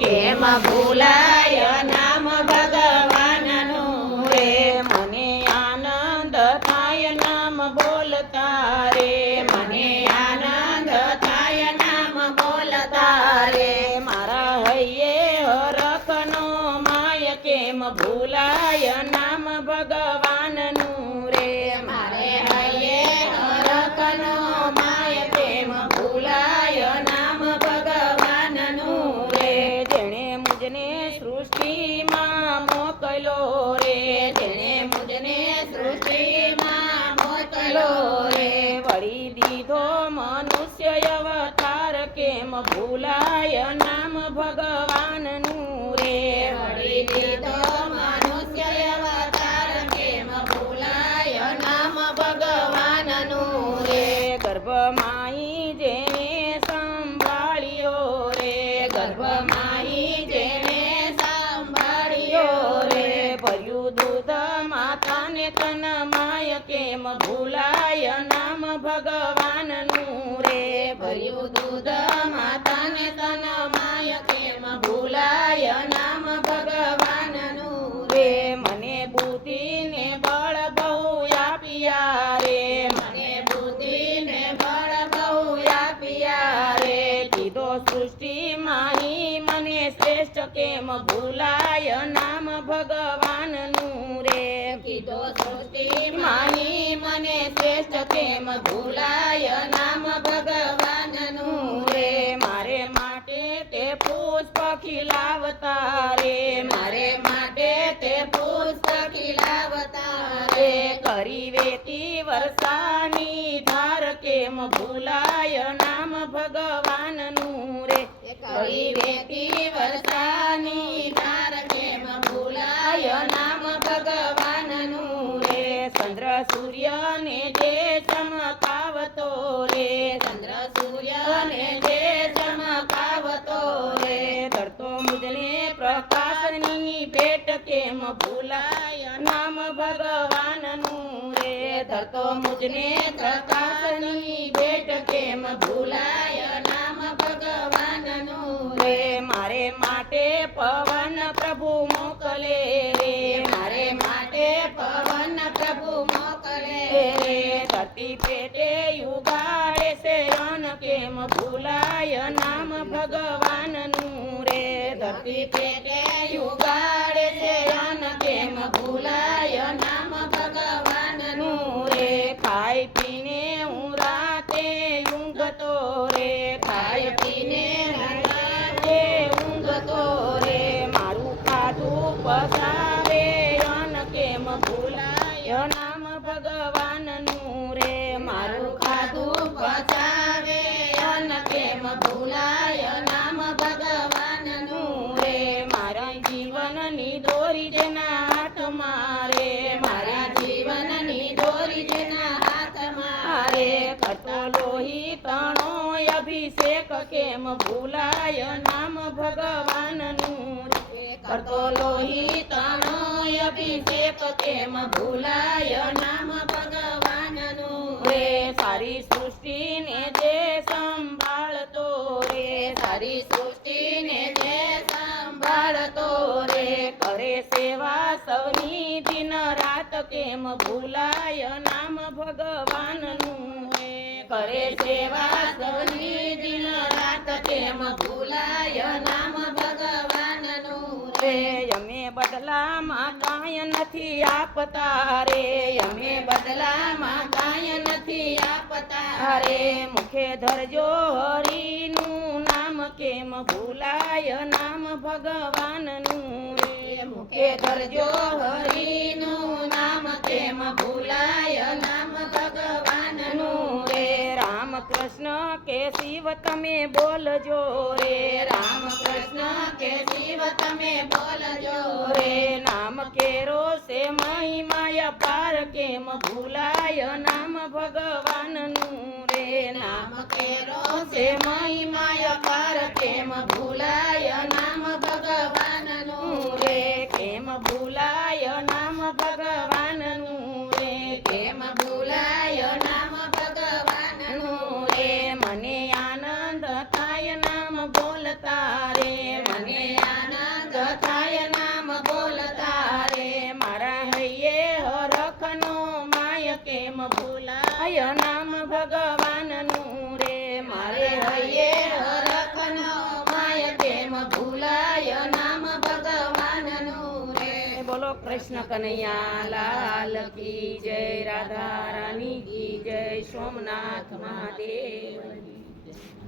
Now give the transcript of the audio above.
કેમ ભૂલાય નામ ભગવાનનું રે મને આનંદ થાય નામ બોલતા રે મને આનંદ થાય નામ બોલતા રે મારા હૈયે હરખનો માય કેમ ભૂલાય નામ ભગવાનનું રે મારે હૈયે હરખનો માય કેમ ભૂલાય નામ ભગવાનનું રે જેણે મુજને સૃષ્ટિમાં મોકલ્યો રે જેણે મુજને સૃષ્ટિમાં મોકલ્યો રે વળી દીધો મનુષ્ય અવતાર કેમ ભૂલાય નામ ભગવાનનું રે વળી દીધો મનુષ્ય અવતાર કેમ ભૂલાય નામ ભગવાનનું રે ગર્ભમાઈ જેને સંભાળ્યો રે ગર્ભમાઈ જેને સંભાળ્યો રે ભર્યું દૂધ માતાને તન માય કેમ ભૂલાય નામ ભગવાનનું રે ભર્યું દૂધ માતાને તન માય કેમ ભૂલાય નામ ભગવાનનું રે મને બુદ્ધિને બળ બહુ આપ્યા રે મને બુદ્ધિને બળ બહુ આપ્યા રે કીધો સૃષ્ટિમાં મને શ્રેષ્ઠ કેમ ભૂલાય નામ ભગવાનનું રે કીધો સૃષ્ટિમાં મને શ્રેષ્ઠ કેમ ભૂલાય નામ ભગવાનનું રે મારે માટે તે પુષ્પ ખીલાવતા રે મારે માટે તે પુષ્પ ખીલાવતા રે કરી વેતી વર્ષાની ધાર કેમ ભૂલાય નામ ભગવાનનું રે કરી વેતી વર્ષાની ધાર કેમ ભૂલાય નામ ભગવાનનું રે ચંદ્ર સૂર્યને જે ચમકાવતો રે ચંદ્ર સૂર્યને જે ચમકાવતો રે ધરતો મુજને પ્રકાશની ભેટ કેમ ભૂલાય નામ ભગવાનનું રે ધરતો મુજને પ્રકાશની ભેટ કેમ ભૂલાય નામ ભગવાનનું રે મારે માટે પવન પ્રભુ મોકલે રે મારે માટે પવન પ્રભુ મોકલે રે ધરતી પેટે ઉગાડે છે અન્ન કેમ ભૂલાય નામ ભગવાનનું રે ધરતી પેટે ઉગાડે છે અન્ન કેમ ભૂલાય નામ ભગવાનનું રે ખાઈ પીને હું રાતે ઊંઘતો રે ખાઈ પીને હું રાતે ઊંઘતો રે મારું ખાધું પસાવે અન્ન કેમ ભૂલાય નામ ભગવાનનું રે મારું ખાધું પસાવે અન્ન કેમ ભૂલાય નામ ભગવાનનું રે મારા જીવનની દોરી જેના હાથમાં રે મારા જીવનની દોરી જેના હાથમાં રે કરતો લોહી તણો અભિષેક કેમ ભૂલાય નામ ભગવાનનું રે કરતો લોહી તણો અભિષેક કેમ ભૂલાય નામ ભગવાનનું રે સારી સૃષ્ટિને જે સંભાળતો રે સારી સૃષ્ટિને જે સંભાળતો રે કરે સેવા સૌની દિન રાત કેમ ભૂલાય નામ ભગવાનનું રે કરે સેવા સૌની દિન રાત કેમ ભૂલાય નામ ભગવાનનું રે અમે બદલામાં કાંઈ નથી આપતા રે અમે બદલામાં કાંઈ નથી આપતા રે મુખે ધરજો હરિનું નામ કેમ ભૂલાય નામ ભગવાનનું રે મુખે ધરજો હરિનું નામ કેમ ભૂલાય નામ ભગવાનનું રે રામ કૃષ્ણ કે શિવ તમે બોલજો રે રામ કૃષ્ણ કે શિવ તમે બોલજો રે નામ કેરો સે મહિમાય પાર કેમ ભૂલાય નામ ભગવાનનું રે નામ કેરો સે મહિમાય પાર કેમ ભૂલાય નામ ભગવાનનું રે કેમ ભૂલાય નામ ભગવાનનું રે કેમ ભૂલાય નામ ભગવાનનું રે મને આનંદ થાય નામ બોલતા રે મને માય કેમ ભૂલાય નામ ભગવાનનું રે મારે હૈયે હરખનો માય કેમ ભૂલાય નામ ભગવાનનું રે બોલો કૃષ્ણ કનૈયા લાલ કી જય રાધા રાની કી જય સોમનાથ મહાદેવ કી જય.